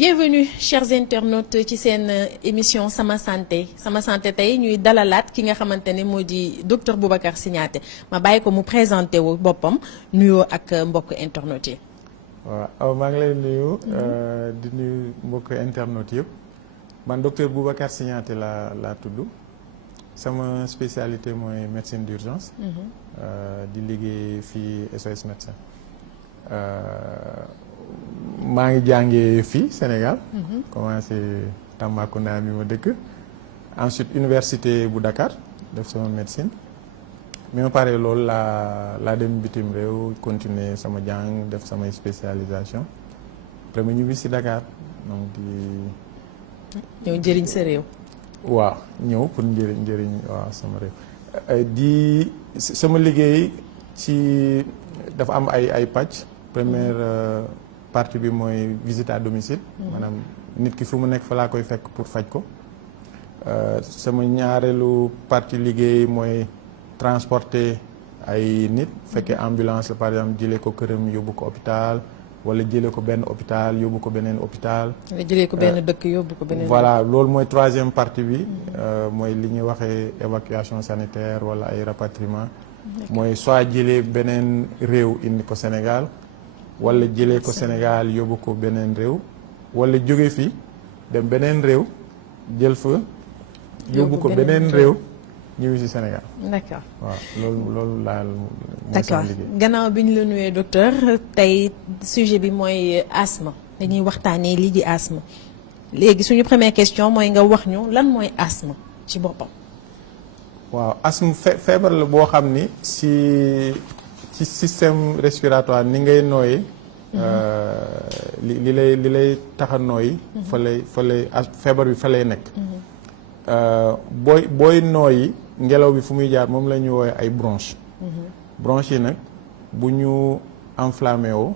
bienvenue chers internautes ci seen émission sama santé tey ñuy dalalaat ki nga xamante ne moo di docteur Boubacar Signaté ma bàyyi ko mu présenté wu boppam nuyoo ak mbokk internautes yi. waaw maa ngi lay nuyu di nuyu mbokk internautes yëpp man docteur Boubacar Signaté laa tudd sama spécialité mooy médecine d'urgence. di liggéey fii SOS médecin. maa ngi jàngee fii Sénégal. commencé Tambacounda mi ma dëkk. ensuite université bu Dakar def sama médecine. bi ma paree loolu laa dem bitim réew continuer sama jàng def samay spécialisation. après ma ñibbi si Dakar donc di. ñëw jëriñ sa réew. waaw ñëw pour njëriñ waaw sama réew. di sama liggéey ci dafa am ay pàcc. première partie bi mooy visite à domicile. maanaam nit ki fu mu nekk fa laa koy fekk pour faj ko. sama ñaareelu partie liggéey mooy transporter ay nit fekkee ambulance la par exemple jëlee ko këram yóbbu ko hôpital wala jëlee ko benn hôpital yóbbu ko beneen hôpital. wala jëlee ko benn dëkk yóbbu ko beneen. voilà loolu mooy troisième partie bi. mooy li ñuy waxee évacuation sanitaire wala ay rapatriement. mooy soit jëlee beneen réew indi ko Sénégal. wala jëlee ko Sénégal yóbbu ko beneen réew wala jóge fi dem beneen réew jël fa yóbbu ko beneen réew ñëw ci Sénégal. d'accord waaw loolu laal. d'accord gannaaw bi ñu la nuyee docteur tey sujet bi mooy asthme dañuy waxtaanee lii di asthme léegi suñu première question mooy nga wax ñu lan mooy asthme ci boppam. waaw asthme feebar la boo xam ni ci système respiratoire ni ngay nooyi. li lay tax a nooyi. fa lay feebar bi fa lay nekk. booy nooyi ngelaw bi fu muy jaar moom la ñu woowee ay bronches. bronches yi nag bu ñu enflammé woo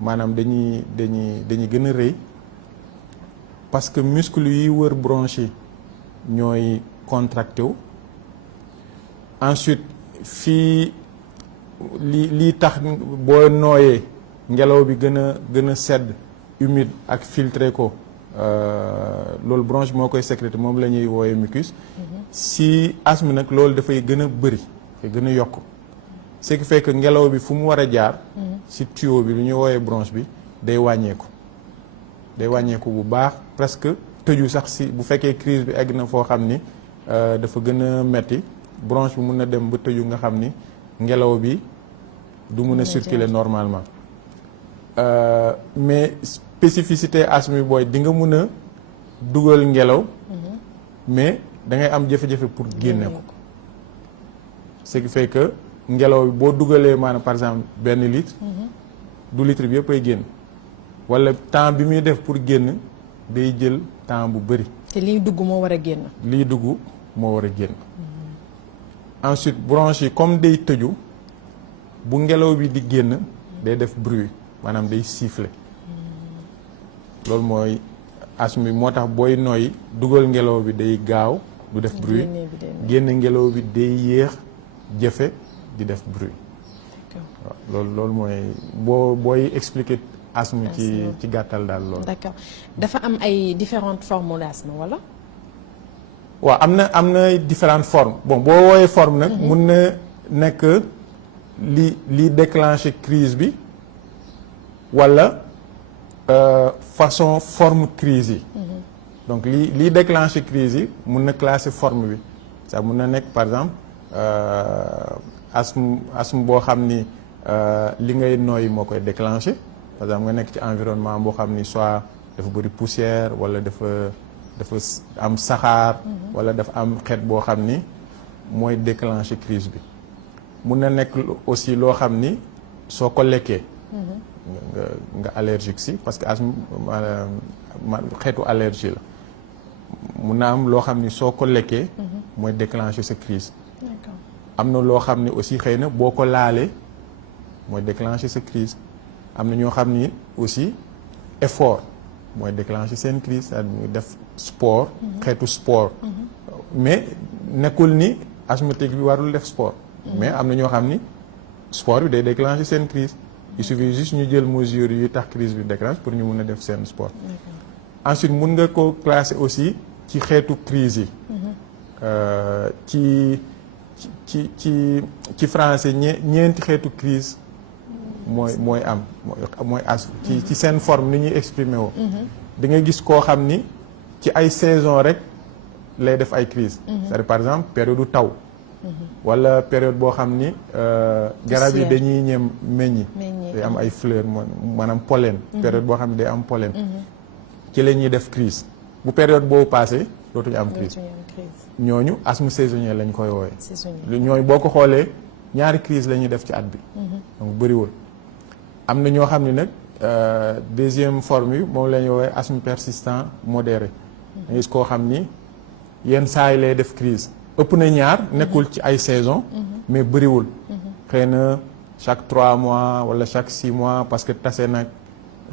maanaam dañuy gën a rëy parce que muscle yi wër bronches yi ñooy contracté wu. ensuite fii lii tax boo nooyee ngelaw bi gën a sedd humide ak filtré ko loolu bronche moo koy sécréter moom la ñuy wooyee mucus. si asthme nag loolu dafay gën a bëri dafay gën a yokk ce qui fait que ngelaw bi fu mu war a jaar. si tuyau bi lu ñuy wooyee bronche bi day wàññeeku bu baax presque tëju sax si bu fekkee crise bi egg na foo xam ni dafa gën a metti bronche bi mun na dem ba tëju nga xam ni ngelaw bi du mun a circuler normalement. mais spécificité asthme bi booy di nga mun a dugal ngelaw. mais da ngay am jafe-jafe pour génne ko. ce qui fait que ngelaw bi boo dugalee maanaam par exemple benn litre. du litre bi yëpp ay génn. wala temps bi muy def pour génn day jël temps bu bëri. te liy dugg moo war a génn. liy dugg moo war a génn. ensuite bronche yi comme day tëju bu ngelaw bi di génn day def bruit maanaam day siffler. loolu mooy asthme bi moo tax booy nooyi dugal ngelaw bi day gaaw du def bruit génn ngelaw bi day yéex jëfe di def bruit. waaw loolu mooy booy expliquer asthme ci gàttal daal loolu. d'accord dafa am ay différentes formes d'asthme wala. waaw am na différentes formes bon boo wooyee forme nag mun na nekk li déclencher crise bi wala façon forme crise yi. donc li déclencher crise yi mun na classer forme bi ça mun na nekk par exemple asthme boo xam ni li ngay nooyi moo koy déclencher par exemple nga nekk ci environnement boo xam ni soit dafa bëri poussière wala dafa am saxaar wala dafa am xeet boo xam ni mooy déclencher crise bi mun na nekk aussi loo xam ni soo ko lekkee nga allergique si parce que asthme xeetu allergie la mun na am loo xam ni soo ko lekkee mooy déclencher sa crise. am na loo xam ni aussi xëy na boo ko laalee mooy déclencher sa crise am na ñoo xam ni aussi effort mooy déclencher seen crise c'est-à-dire def sport xeetu sport mais nekkul ni asthmatique bi warul def sport mais am na ñoo xam ni sport bi day déclencher seen crise il suffit juste ñu jël mesures yi tax crise bi déclenche pour ñu mun a def seen sport ensuite mun nga ko classer aussi ci xeetu crise yi. ci français ñeenti xeetu crise mooy am mooy asthme ci seen forme ni ñuy exprimer woo. di nga gis koo xam ni ci ay saison rek lay def ay crise c'est-à-dire par exemple période du taw. wala période boo xam ni garab yi dañuy ñem meññi. day am ay fleurs maanaam pollen. période boo xam ne day am pollen. ci la ñuy def crise bu période boobu passé dootuñu am crise. ñooñu asthme saisonnier lañ koy woowee. ñooñu boo ko xoolee ñaari crise la ñuy def ci at bi. donc bëriwul. am na ñoo xam ne nag deuxième forme yi moom la ñuy woowee asthme persistant modéré. da gis koo xam ni yenn saa yi lay def crise ëpp na ñaar nekkul ci ay saison mais bëriwul. xëy na chaque 3 mois wala chaque 6 mois parce que tase nag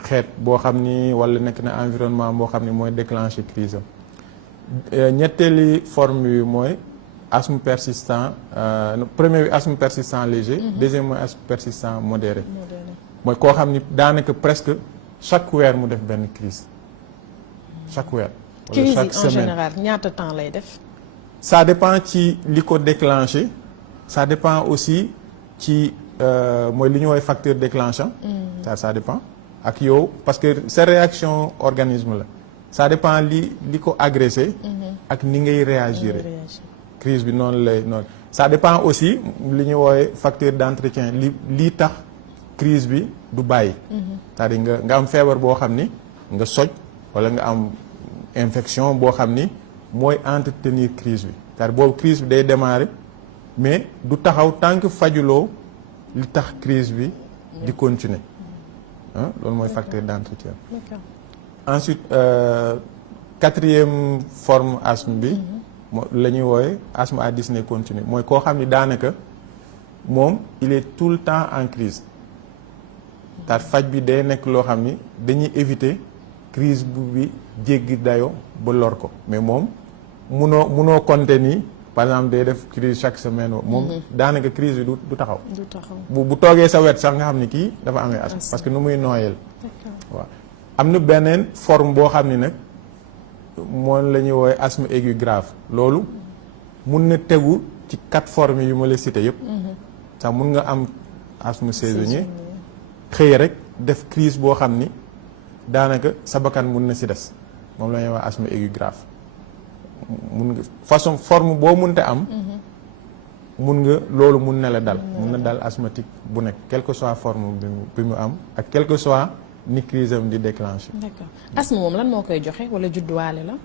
xeet boo xam ni wala nekk na environnement boo xam ni mooy déclencher crise am. ñetteeli forme bi mooy asthme persistant premier bi asthme persistant léger. deuxième mooy asthme persistant modéré. mooy koo xam ni daanaka presque chaque weer mu def benn crise chaque weer. wala chaque semaine en général ñaata temps lay def. ça dépend ci li ko déclenché ça dépend aussi ci mooy li ñu woowee facteur déclenchant. ça dépend ak yow parce que sa réaction organisme la. ça dépend li ko agressé. ak ni ngay réagir. crise bi noonu lay noonu. ça dépend aussi li ñuy woowee facteur d'entretien lii tax crise bi du bàyyi. c'est-à-dire nga am feebar boo xam ni nga soj wala nga am infection boo xam ni mooy entretenir crise bi. c'est-à-dire boobu crise bi day démarrer mais du taxaw tant que fajuloo li tax crise bi di continuer loolu mooy facteur d'entretien. Ensuite quatrième forme asthme bi la ñuy woowe asthme à dyspnée continue mooy koo xam ni daanaka moom il est tout le temps en crise taat faj bi day nekk loo xam ni dañuy éviter crise bi jéggi dayo ba lor ko mais moom munoo compter ni par exemple day def crise chaque semaine moom daanaka crise bi du taxaw bu toogee sa wet sax nga xam ni kii dafa amee asthme parce que nu muy nooyeel waaw. am na beneen forme boo xam ni nag moom la ñuy woowee asthme aigu grave loolu mun na tegu ci 4 formes yu ma la cité yëpp. sax mun nga am asthme saisonnier xëy rek def crise boo xam ni daanaka sa bakkan mun na si des moom la ñuy woowee asthme aigu grave mun nga façon forme boo munte am. mun nga loolu mun na la dal. mun na dal asthmatique bu nekk quelle que soit forme bi mu am ak quelle que soit. ni crise am di déclencher. d'accord asthme moom lan moo koy joxe wala judduwaale la.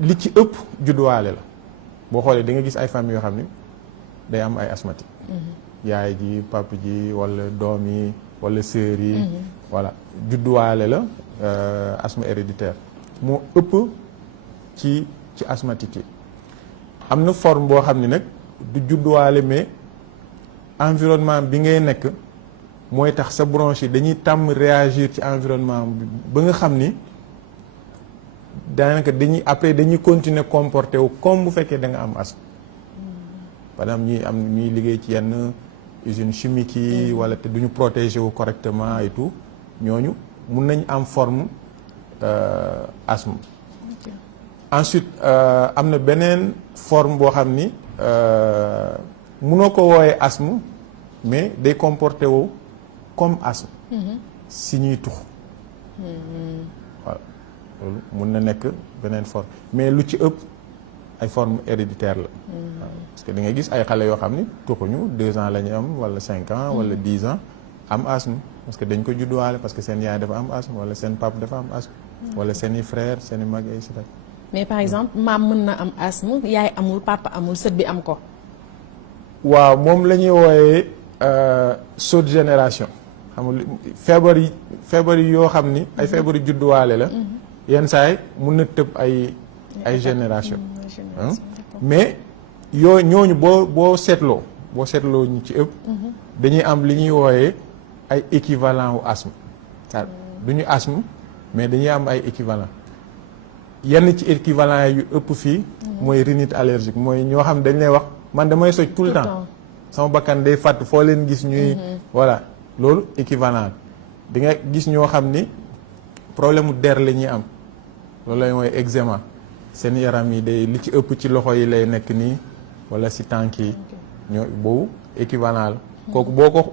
li ci ëpp judduwaale la boo xoolee da nga gis ay famille yoo xam ni day am ay asthmatique. yaay ji papa ji wala doom yi wala sœur yi. voilà judduwaale la asthme héréditaire moo ëpp ci asthmatique yi. am na forme boo xam ni nag du judduwaale mais environnement bi ngay nekk. mooy tax sa bronche yi dañuy tàmm réagir ci environnement bi ba nga xam ni daanaka dañuy continuer comporter wu comme bu fekkee da nga am asthme. par exemple ñuy liggéey ci yenn usines chimiques yi wala te duñu protéger wu correctement et tout ñooñu mun nañ am forme asthme. ensuite am na beneen forme boo xam ni munoo ko wooyee asthme mais day comporter wu comme asthme. si ñuy tux. voilà loolu mun na nekk beneen forme mais lu ci ëpp ay forme héréditaire la. parce que da nga gis ay xale yoo xam ni tuxuñu 2 ans la ñu am wala 5 ans wala 10 ans am asthme parce que dañ ko judduwaale parce que seen yaay dafa am asthme wala seen papa dafa am asthme. wala seen i frère seen i mag et cetera. mais par exemple maam mën na am asthme yaay amul papa amul sët bi am ko. waaw moom la ñuy wooyee saut de génération. xam feebar yi yoo xam ni ay feebar yu judduwaale la. yenn saay mun na tëb ay génération. mais ñooñu boo seetloo ñu ci ëpp. dañuy am li ñuy wooyee ay équivalent wu asthme. du ñu asthme mais dañuy am ay équivalent yenn ci équivalent yu ëpp fii. mooy rhinite allergique mooy ñoo xam dañ lay wax man damay soj tout le temps. sama bakkan day fàtt foo leen gis ñuy. voilà loolu équivalent di nga gis ñoo xam ni problème mu der la ñuy am loolu lay mooy eczéma seen yaram yi day li ci ëpp ci loxo yi lay nekk nii wala si tànk yi ñoo boobu équivalent la kooku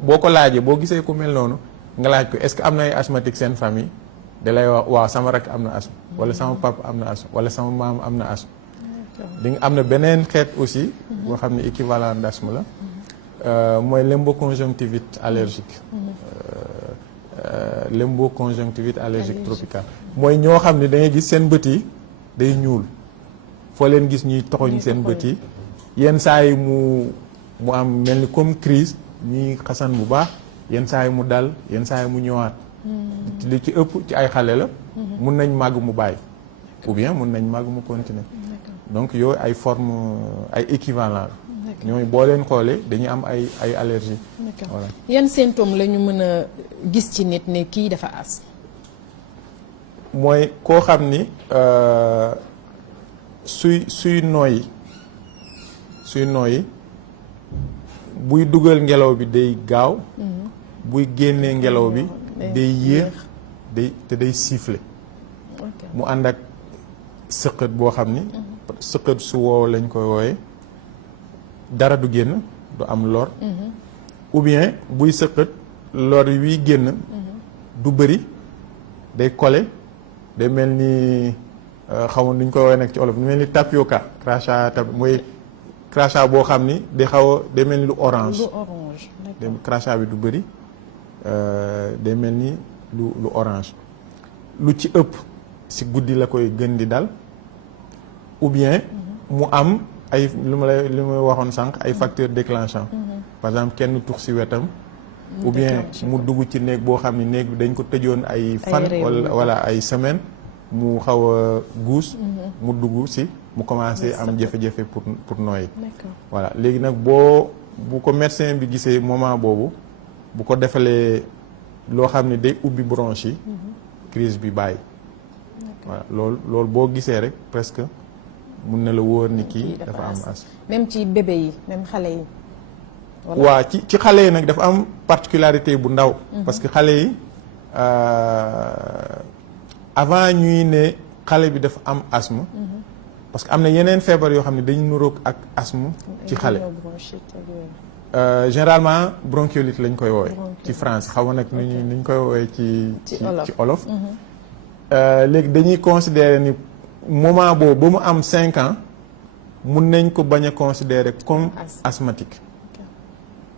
boo ko laajee boo gisee ku mel noonu nga laaj ko est-ce que am na ay asthmatique seen famille da lay wax waaw sama rakk am na asthme wala sama papa am na asthme wala sama maam am na asthme di nga am na beneen xeet aussi boo xam ne équivalent d'asthme la mooy lemboconjonctivite allergique lemboconjonctivite allergique tropicale mooy ñoo xam ne da ngay gis seen bët yi day ñuul foo leen gis ñuy toxoñ seen bët yi yenn saa yi mu am mel ni comme crise ñuy xasan bu baax yenn saa yi mu dal yenn saa yi mu ñëwaat li ci ëpp ci ay xale la mun nañ màgg mu bàyyi ou bien mun nañ màgg mu continuer donc yooyu ay forme ay équivalent ñooñu boo leen xoolee dañuy am ay allergie voilà. yan symptômes la ñu mën a gis ci nit ne kii dafa asthme. mooy koo xam ni suy nooyi buy dugal ngelaw bi day gaaw buy génnee ngelaw bi day yéex day siffler mu ànd ak sëqët boo xam ni sëqët su woow lañ koy wooye dara du génn du am lor ou bien buy sëqët lor wi génn du bëri day collé day mel ni xamoon nuñ koy wooye nag ci olof mel ni tapioca crachat mooy crachat boo xam ni day day mel ni lu orange crachat bi du bëri day mel ni lu orange lu ci ëpp si guddi la koy gën di dal ou bien mu am ay li ma waxoon sànq ay facteurs déclenchants par exemple kenn tux si wetam ou bien mu dugg ci néeg boo xam ne néeg bi dañ ko tëjoon ay fan wala ay semaine mu xaw a guus mu dugg si mu commencé am jafe-jafe pour nooyi voilà léegi nag bu ko médecin bi gisee moment boobu bu ko defalee loo xam ne day ubbi bronche yi crise bi bàyyi voilà loolu boo gisee rek presque mun na la wóor ni kii dafa am asthme même ci bébé yi même xale yi waaw ci xale yi nag dafa am particularité bu ndaw parce que xale yi avant ñuy ne xale bi dafa am asthme parce que am na yeneen feebar yoo xam ne dañu nuroog ak asthme ci xale généralement bronchiolite lañ koy woowee ci France xaw ma nag nuñ koy woowee ci olof léegi dañuy considérer ni moment boobu ba mu am 5 ans mun nañ ko bañ a considérer comme asthmatique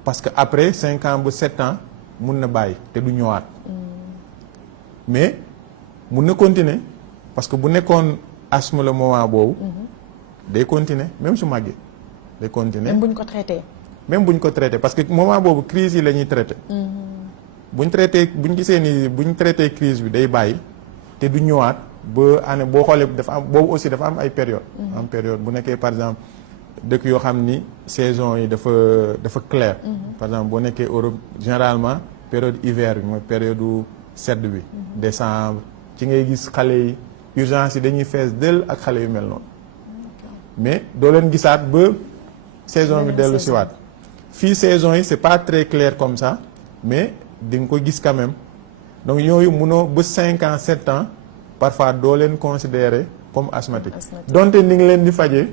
parce que après 5 ans ba 7 ans mun na bàyyi te du ñëwaat mais mun na continuer parce que bu nekkoon asthme le moment boobu day continuer même su màggee day continuer même buñ ko traité parce que moment boobu crise yi la ñuy traité buñ gisee ni buñ traité crise bi day bàyyi te du ñëwaat ba année boo xoolee dafa am boobu aussi dafa am ay période am période bu nekkee par exemple dëkk yoo xam ni saison yi dafa clair par exemple boo nekkee Europe généralement période hiver bi mooy période sedd bi décembre ci ngay gis xale yi urgence yi dañuy fees dell ak xale yu mel noonu mais doo leen gisaat ba saison bi dellu siwaat fii saison yi c'est pas très clair comme ça mais di nga ko gis quand même donc yooyu munoo ba 5 ans 7 ans parfois doo leen considérer comme asthmatique donte ni nga leen di fajee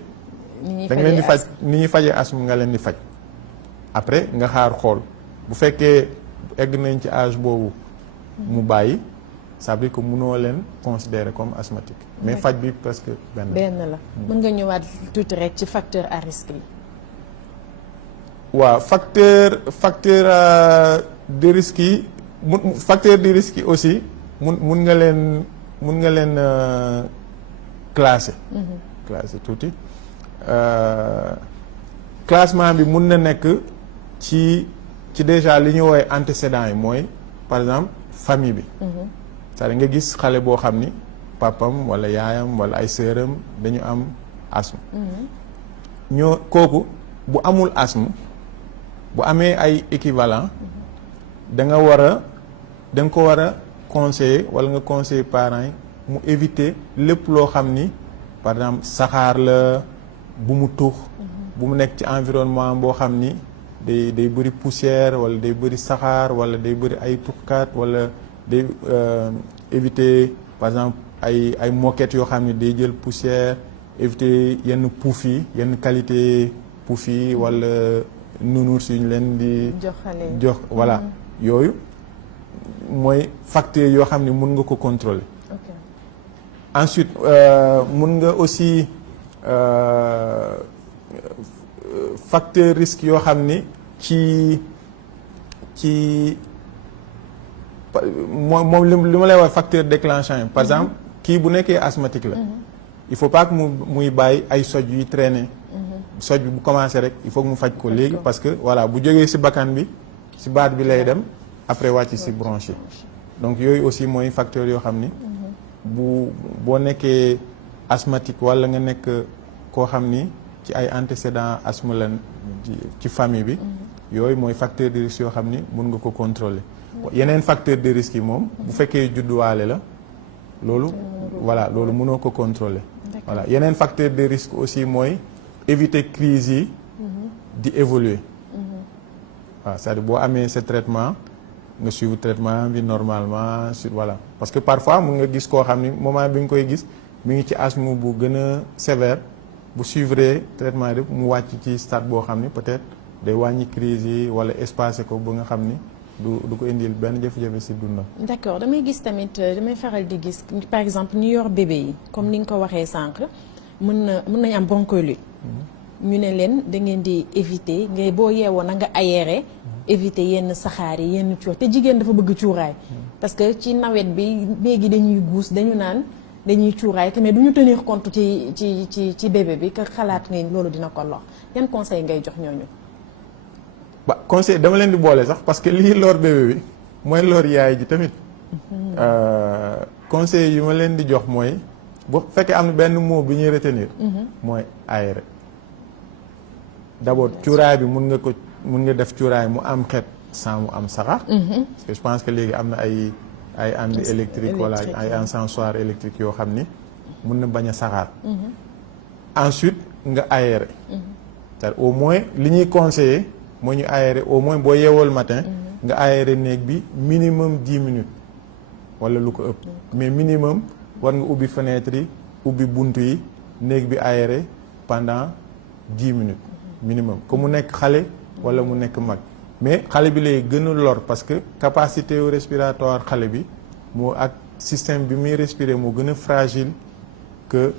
da nga leen di faj ni ñuy fajee asthme nga leen di faj après nga xaar xool bu fekkee egg nañ ci âge boobu mu bàyyi ça veut dire que munoo leen considérer comme asthmatique mais faj bi presque benn la mën nga ñëwaat tuuti rek ci facteur à risque yi waaw facteur de risque yi facteur de risque yi aussi mun nga leen classer tuuti classement bi mun na nekk ci déjà li ñu woowee antécédents yi mooy par exemple famille bi c'est-à-dire nga gis xale boo xam ni papam wala yaayam wala ay sœuram dañu am asthme kooku bu amul asthme bu amee ay équivalent da nga ko war a conseiller wala nga conseiller parents yi mu éviter lépp loo xam ni par exemple saxaar la bu mu tux bu mu nekk ci environnement boo xam ni day bëri poussière wala day bëri saxaar wala day bëri ay tuxkat wala day éviter par exemple ay moquettes yoo xam ne day jël poussière, éviter yenn pouf yi yenn qualité pouf yi wala nounours yu ñu leen di jox voilà yooyu mooy facteur yoo xam ne mun nga ko contrôler. Ensuite mun nga aussi facteur risque yoo xam ni ci moom li ma lay wax facteur déclenchant yi par exemple kii bu nekkee asthmatique la il faut pas que muy bàyyi ay soj yuy traîner soj bi bu commencé rek il faut que mu faj ko léegi parce que voilà bu jógee ci bakkan bi ci baat bi lay dem après wàcc ci bronche yi donc yooyu aussi mooy facteur yoo xam ni boo nekkee asthmatique walla nga nekk koo xam ni ci ay antécédents asthme la ci famille bi yooyu mooy facteur de risque yoo xam ni mun nga ko contrôler yeneen facteur de risque yi moom bu fekkee judduwaale la loolu voilà loolu mënoo ko contrôler voilà yeneen facteur de risque aussi mooy éviter crise yi di évoluer waaw c'est-à-dire boo amee sa traitement nga suivre traitement bi normalement voilà parce que parfois mun nga gis koo xam ni moment bi nga koy gis mi ngi ci asthme bu gën a sévère bu suivre traitement yi mu wàcc ci stade boo xam ni peut-être day wàññi crise yi wala espacé ko ba nga xam ni du ko indil benn jafe-jafe ci dundam. D'accord damay gis tamit damay faral di gis par exemple ñu yor bébé yi comme ni nga ko waxee sànq mën nañ am bronchiolite ñu ne leen da ngeen di éviter ngay boo yeewoo na nga aéré éviter yenn saxaar yi yenn cuuraay te jigéen dafa bëgg cuuraay parce que ci nawet bi léegi dañuy guus dañu naan dañuy cuuraay te mais du ñu tenir compte ci bébé bi que xalaat ni loolu dina ko lor yan conseil ngay jox ñooñu. ba conseil dama leen di boole sax parce que lii lor bébé bi mooy lor yaay ji tamit conseil yu ma leen di jox mooy bu fekkee am na benn mot bi ñuy retenir mooy aéré d'abord cuuraay bi mun nga def cuuraay mu am xet sans mu am saxaar parce que je pense que léegi am na ay andi électrique wala ay encensoir électrique yoo xam ni mun na bañ a saxaar ensuite nga aéré c'est-à-dire au moins li ñuy conseiller moo ñu aéré au moins boo yeewoo le matin nga aéré néeg bi minimum 10 minutes wala lu ko ëpp mais minimum war nga ubbi fenêtre yi ubbi bunt yi néeg bi aéré pendant 10 minutes minimum que mu nekk xale wala mu nekk mag mais xale bi lay gën a lor parce que capacité respiratoire xale bi moo ak système bi muy respirer moo gën a fragile que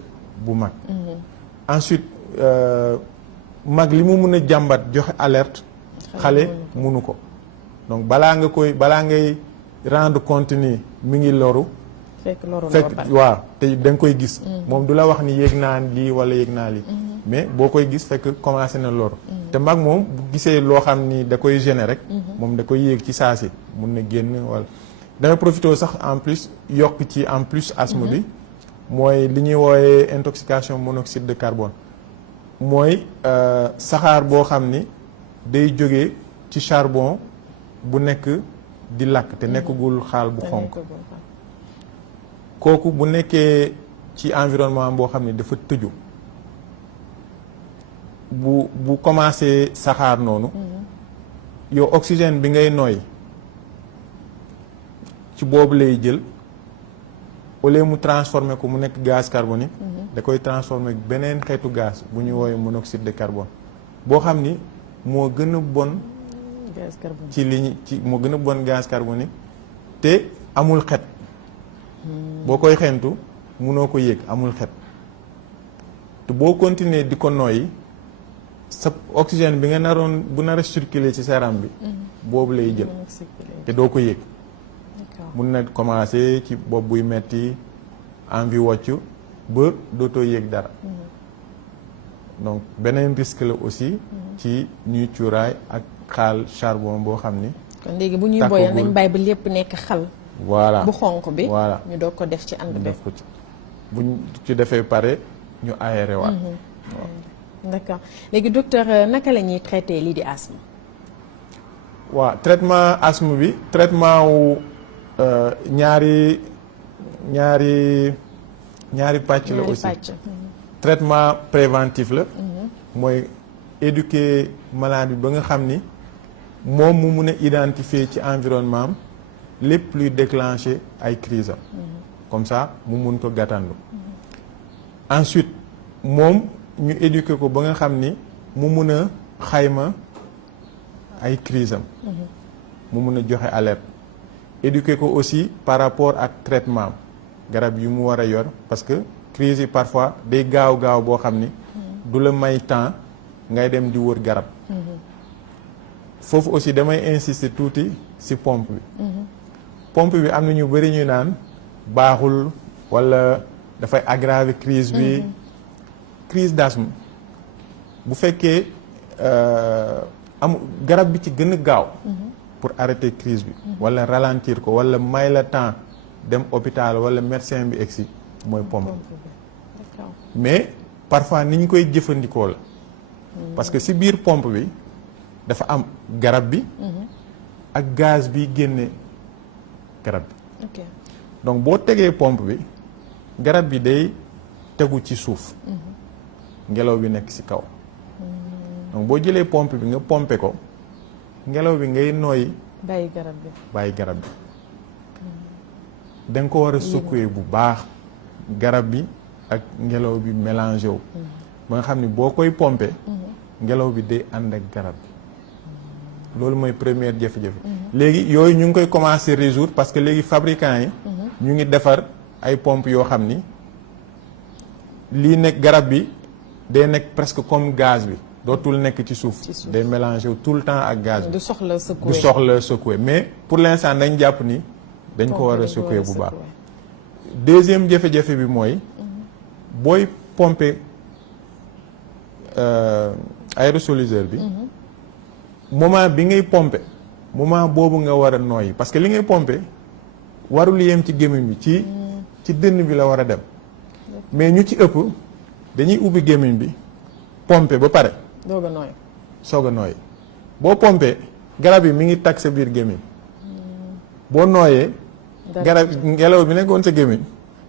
bu mag ensuite mag li mu mun a jàmbat joxe alerte xale munu ko donc balaa ngay rendre compte ni mi ngi loru fekk waaw te da nga koy gis moom du la wax ni yéeg naa lii wala yéeg naa lii mais boo koy gis fekk commencé na loru te mag moom bu gisee loo xam ni da koy gêner rek moom da koy yéeg ci saasi mun na génn wala damay profité sax en plus yokk ci en plus asthme bi mooy li ñuy wooyee intoxication monoxyde de carbone mooy saxaar boo xam ni day jóge ci charbon bu nekk di lakk te nekkagul xaal bu xonk kooku bu nekkee ci environnement boo xam ne dafa tëju bu commencé saxaar noonu yow oxygène bi ngay nooy ci boobu lay jël au lieu mu transformer ko mu nekk gaz carbonique da koy transformer beneen xeetu gaz bu ñuy woowee monoxyde de carbone boo xam ni moo gën a bon ci moo gën a bon gaz carbonique te amul xet boo koy xentu munoo ko yëg amul xet te boo continuer di ko noyyi sa oxygène bi nga naroon bu nar a circuler ci sa yaram bi boobu lay jël te doo ko yëg mun na commencer ci bopp buy metti envie wocc ba dootoo yëg dara donc beneen risque la aussi ci ñuy cuuraay ak xaal charbon boo xam ni kon léegi bu ñuy boyal nañ bàyyi ba lépp nekk xal voilà bu xonq bi voilà ñu doog ko def ci ànd bi def ko ci buñ ci defee pare ñu aéré waat d'accord léegi docteur naka la ñuy traité lii di asthme waaw traitement asthme bi traitement wu ñaari pàcc la aussi traitement préventif la mooy éduquer malade bi ba nga xam ni moom mu mun a identifier ci environnement am lépp luy déclencher ay crise am comme ça mu mun ko gàttandu. Ensuite moom ñu éduquer ko ba nga xam ni mu mun a xayma ay crise am. mu mun a joxe alerte. éduquer ko aussi par rapport ak traitement garab yi mu war a yor parce que crise yi parfois day gaaw boo xam ni du la may temps ngay dem di wër garab. foofu aussi damay insister tuuti ci pompe bi. pompe bi am na ñu bari ñu naan baaxul walla dafay aggraver crise bi. crise d'asthme bu fekkee am garab bi ci gën a gaaw. pour arrêter crise bi. walla ralentir ko walla may la temps dem hôpital walla médecin bi egsi mooy pompe bi. mais parfois ni ñu koy jëfandikoo la. parce que ci biir pompe bi dafa am garab bi. ak gaz bi génne garab bi. ok donc boo tegee pompe bi garab bi day tegu ci suuf. ngelaw bi nekk ci kaw. donc boo jëlee pompe bi nga pompe ko ngelaw bi ngay nooyi. bàyyi garab bi bàyyi garab bi. da nga ko war a secouer bu baax garab bi ak ngelaw bi mélangé wu. ba nga xam ni boo koy pompe. ngelaw bi day ànd ak garab bi. loolu mooy première jafe-jafe. léegi yooyu ñu ngi koy commencer résoudre parce que léegi fabricants yi. ñu ngi defar ay pompes yoo xam ni lii nekk garab bi day nekk presque comme gaz bi dootul nekk ci suuf. day mélanger wu tout le temps ak gaz bi. du soxla secouer du soxla secouer mais pour l'instant dañ jàpp ni dañ ko war a secouer bu baax. deuxième jafe-jafe bi mooy booy pomper aérosoliseur bi. moment bi ngay pomper moment boobu nga war a nooyi parce que li ngay pomper warul yem ci gémmiñ bi ci dënn bi la war a dem mais ñu ci ëpp dañuy ubbi gémmiñ bi pomper ba pare. doog a nooy. soog a nooyi boo pomper garab yi mi ngi tag sa biir gémmiñ boo nooyee. garab ngelaw bi nekkoon sa gémmiñ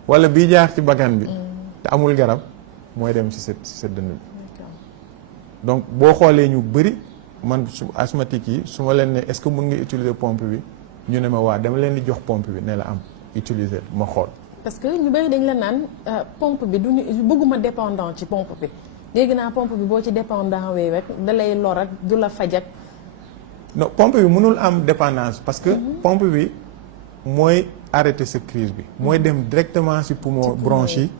walla bii jaar ci bakkan bi. te amul garab mooy dem ci sa dënn bi. donc boo xoolee ñu bari. man su asthmatique yi su ma leen ne est-ce que mën nga utiliser pompe bi ñu ne ma waa dama leen di jox pompe bi ne la am utiliser ma xool. parce que ñu bëri dañ la naan pompe bi du bëgguma dépendant ci pompe bi dégg naa pompe bi boo ci dépendant wee rek da lay lor ak du la faj ak. non pompe bi mënul am dépendance parce que pompe bi mooy arrêter sa crise bi mooy dem directement ci poumon bronche yi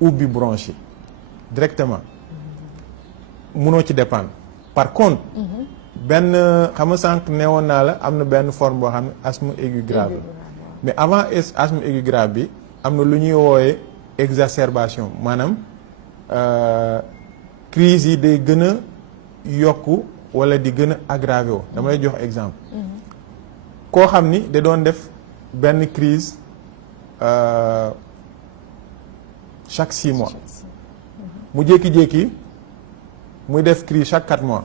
ubbi bronche yi directement mënoo ci dépendre. par contre benn xam nga sànq neewoon naa la am na benn forme boo xam ne asthme aigu grave mais avant asthme aigu grave bi am na lu ñuy wooyee exacerbation maanaam crise yi day gën a yokku walla di gën a aggravé wu dama lay jox exemple koo xam ni da doon def benn crise chaque 6 mois mu jékki-jékki muy def crise chaque 4 mois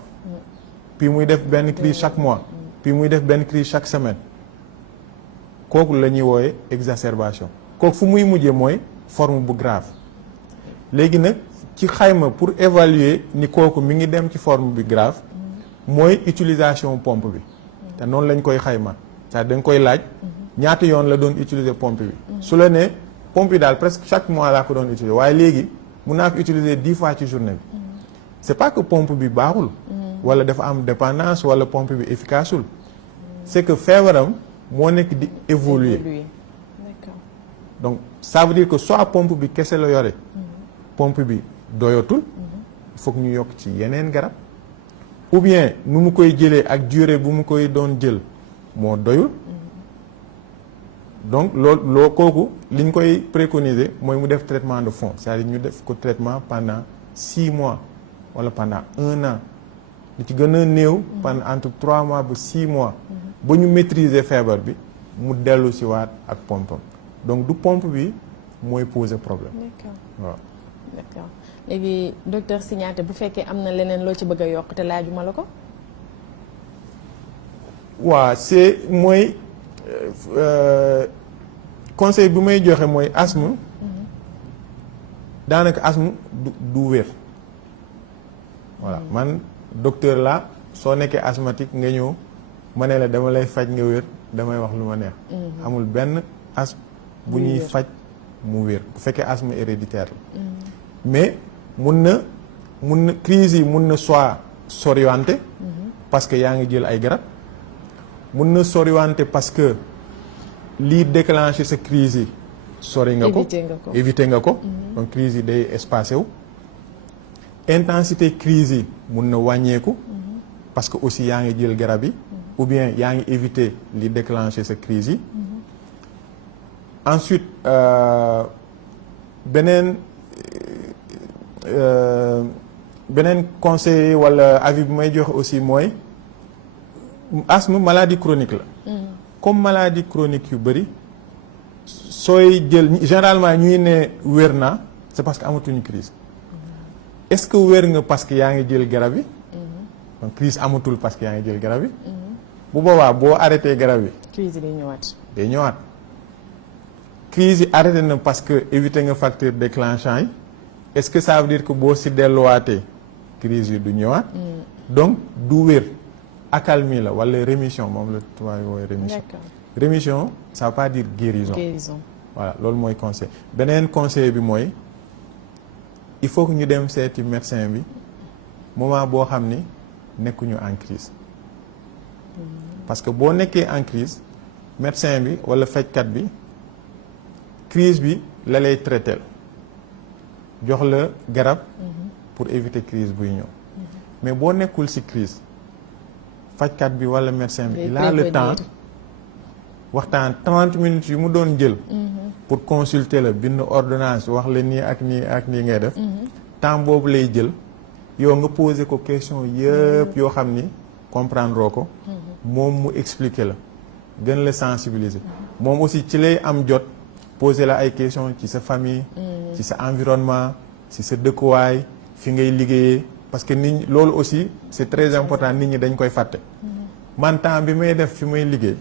puis muy def benn crise chaque mois puis muy def benn crise chaque semaine kooku la ñuy woowe exacerbation kooku fu muy mujjee mooy forme bu grave léegi nag ci xayma pour évaluer ni kooku mi ngi dem ci forme bi grave mooy utilisation pompe bi te noonu lañ koy xayma c'est-à-dire dañ koy laaj ñaata yoon la doon utiliser pompe bi su la ne pompe yi daal presque chaque mois laa ko doon utiliser waaye léegi mun naa ko utiliser 10 fois ci journée bi c'est pas que pompe bi baaxul wala dafa am dépendance wala pompe bi efficaceul c'est que feebaram moo nekk di évoluer D'accord. donc ça veut dire que soit pompe bi kese la yore pompe bi doyatul il faut que ñu yokk ci yeneen garab ou bien nu mu koy jëlee ak durée bu mu koy doon jël moo doyul donc loo kooku li ñu koy préconiser mooy mu def traitement de fond c'est-à-dire ñu def ko traitement pendant 6 mois wala pendant 1 an li ci gën a néew pendant entre 3 mois ba 6 mois ba ñu maîtriser feebar bi mu dellu si waat ak pompam donc du pompe bi mooy poser problème. D'accord. waaw. D'accord léegi docteur Signaté bu fekkee am na leneen loo ci bëgg a yokk te laajuma la ko. waaw c'est mooy conseil bi may joxe mooy asthme daanaka asthme du wér. voilà man docteur la soo nekkee asthmatique nga ñëw ma ne la dama lay faj nga wér damay wax lu ma neex. amul benn asthme bu ñuy faj mu wér bu fekkee asthme héréditaire la mais mun na crise yi mun na soit s'orienter parce que yaa ngi jël ay garab mun na s'orienter parce que lii déclencher sa crise yi sori nga ko éviter nga ko donc crise yi day espacé wu intensité crise yi mun na wàññeeku parce que aussi yaa ngi jël garab yi ou bien yaa ngi éviter li déclencher sa crise yi ensuite beneen conseil wala avis bu may joxe aussi mooy asthme maladie chronique la comme maladie chronique yu bëri sooy jël généralement ñuy ne wér naa c'est parce que amatuñu crise est-ce que wér nga parce que yaa ngi jël garab yi donc crise amatul parce que yaa ngi jël garab yi bu boobaa boo arrêté garab yi crise day ñëwaat day ñëwaat crise yi arrêté na parce que éviter nga facteur déclenchant yi est-ce que ça veut dire que boo si delluwaatee crise yi du ñëwaat donc du wér accalmie la wala rémission moom la tubaab yi woowe rémission rémission ça veut pas dire guérison voilà loolu mooy conseil beneen conseil bi mooy il faut que ñu dem seeti médecin bi moment boo xam ni nekkuñu en crise parce que boo nekkee en crise médecin bi wala fajkat bi crise bi la lay traiter jox la garab pour éviter crise buy ñëw mais boo nekkul ci crise fajkat bi wala médecin bi il a le temps waxtaan 30 minutes yu mu doon jël pour consulter la bind ordonnance wax la nii ak nii ak nii ngay def temps boobu lay jël yow nga poser ko question yëpp yoo xam ni comprendre ko moom mu expliquer la gën la sensibiliser moom aussi ci lay am jot poser la ay questions ci sa famille ci sa environnement ci sa dëkkuwaay fi ngay liggéeyee parce que nit loolu aussi c'est très important nit ñi dañ koy fàtte man temps bi may def fi may liggéey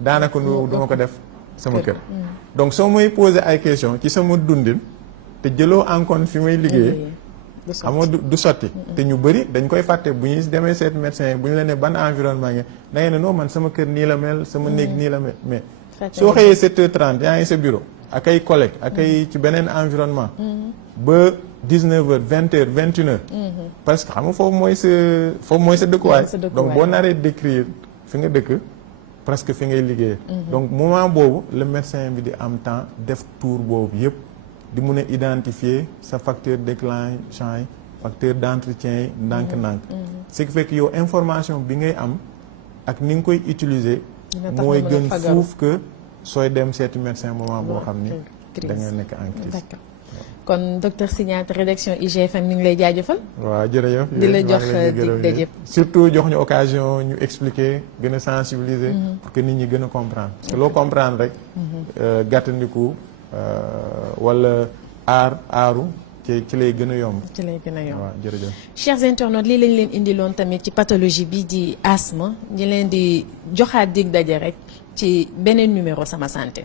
daanaka duma ko def sama kër donc soo may poser ay questions ci sama dundin te jëloo en compte fi may liggéeyee xam nga du sotti te ñu bëri dañ koy fàtte bu ñuy demee seet médecin yi bu ñu la ne ban environnement ngeen da ngay ne non man sama kër nii la mel sama néeg nii la mel mais soo xëyee 7h30 yaa ngi sa bureau ak ay collègues ak ay ci beneen environnement ba 19h 20h 21h parce que xam nga foofu mooy sa dëkkuwaay donc boo naree décrire fi nga dëkk presque fi ngay liggéeyee donc moment boobu le médecin bi di am temps def tour boobu yëpp di mun a identifier sa facteur déclenchant yi facteur d'entretien yi ndànk-ndànk ce qui fait que yow information bi ngay am ak ni nga koy utiliser mooy gën fuuf que sooy dem seeti médecin moment boo xam ni da nga nekk en crise. D'accord. Kon docteur Signaté rédaction IGFM mi ngi lay jaajëfal. waaw jërëjëf. di la jox dig daje. surtout jox ñu occasion ñu expliquer gën a sensibiliser. pour que nit ñi gën a comprendre. parce que loo comprendre rek. gàttandiku wala aaru ci lay gën a yomb. ci lay gën a yomb waaw jërëjëf. chers internautes lii lañ leen indiloon tamit ci pathologie bi di asthme ñu leen di joxaat dig daje rek ci beneen numéro Sama Santé.